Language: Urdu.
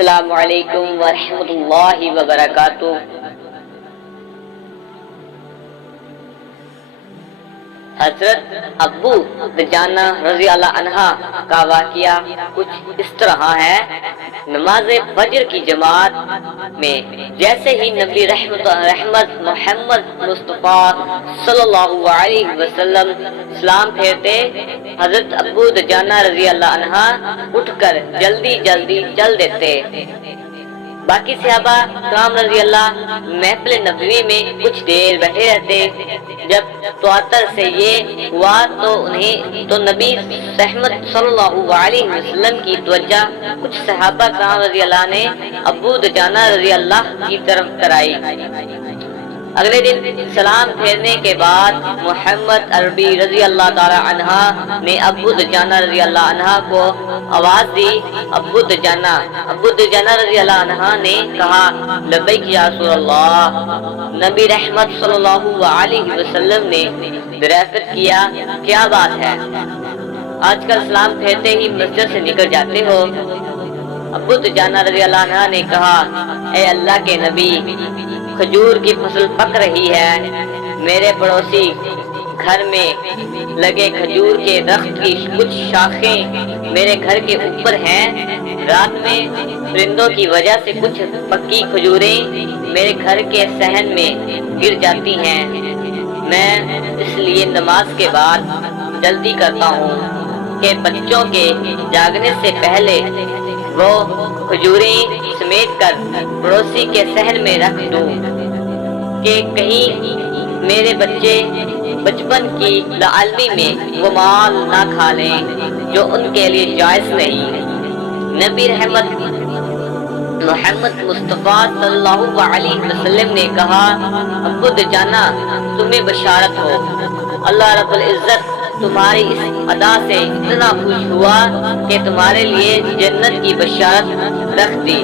السلام علیکم ورحمۃ اللہ وبرکاتہ۔ حضرت ابو دجانہ رضی اللہ عنہ کا واقعہ کچھ اس طرح ہے۔ نماز فجر کی جماعت میں جیسے ہی نبی رحمت محمد مصطفیٰ صلی اللہ علیہ وسلم سلام پھیرتے، حضرت ابو دجانہ رضی اللہ عنہ اٹھ کر جلدی چل دیتے۔ باقی صحابہ کرام رضی اللہ محفل نبوی میں کچھ دیر بیٹھے رہتے۔ جب تواتر سے یہ ہوا تو نبی رحمت صلی اللہ علیہ وسلم کی توجہ کچھ صحابہ کرام رضی اللہ نے ابو دجانہ رضی اللہ کی طرف کرائی۔ اگلے دن سلام پھیرنے کے بعد محمد عربی رضی اللہ تعالی عنہ نے ابو دجانہ رضی اللہ عنہ کو آواز دی۔ ابو دجانہ رضی اللہ عنہ نے کہا، لبیک یا رسول اللہ۔ نبی رحمت صلی اللہ علیہ وسلم نے دریافت کیا، کیا بات ہے؟ آج کل سلام پھیرتے ہی مسجد سے نکل جاتے ہو؟ ابو دجانہ رضی اللہ عنہ نے کہا، اے اللہ کے نبی، کھجور کی فصل پک رہی ہے۔ میرے پڑوسی گھر میں لگے کھجور کے درخت کی کچھ شاخیں میرے گھر کے اوپر ہیں۔ رات میں پرندوں کی وجہ سے کچھ پکی کھجوریں میرے گھر کے صحن میں گر جاتی ہیں۔ میں اس لیے نماز کے بعد جلدی کرتا ہوں کہ بچوں کے جاگنے سے پہلے وہ کھجوریں سمیٹ کر پڑوسی کے صحن میں رکھ دوں کہ کہیں میرے بچے بچپن کی لاعلمی میں وہ مال نہ کھا لیں جو ان کے لیے جائز نہیں۔ نبی رحمت محمد مصطفیٰ صلی اللہ علیہ وسلم نے کہا، ابو دجانہ تمہیں بشارت ہو، اللہ رب العزت تمہاری اس ادا سے اتنا خوش ہوا کہ تمہارے لیے جنت کی بشارت رکھ دی۔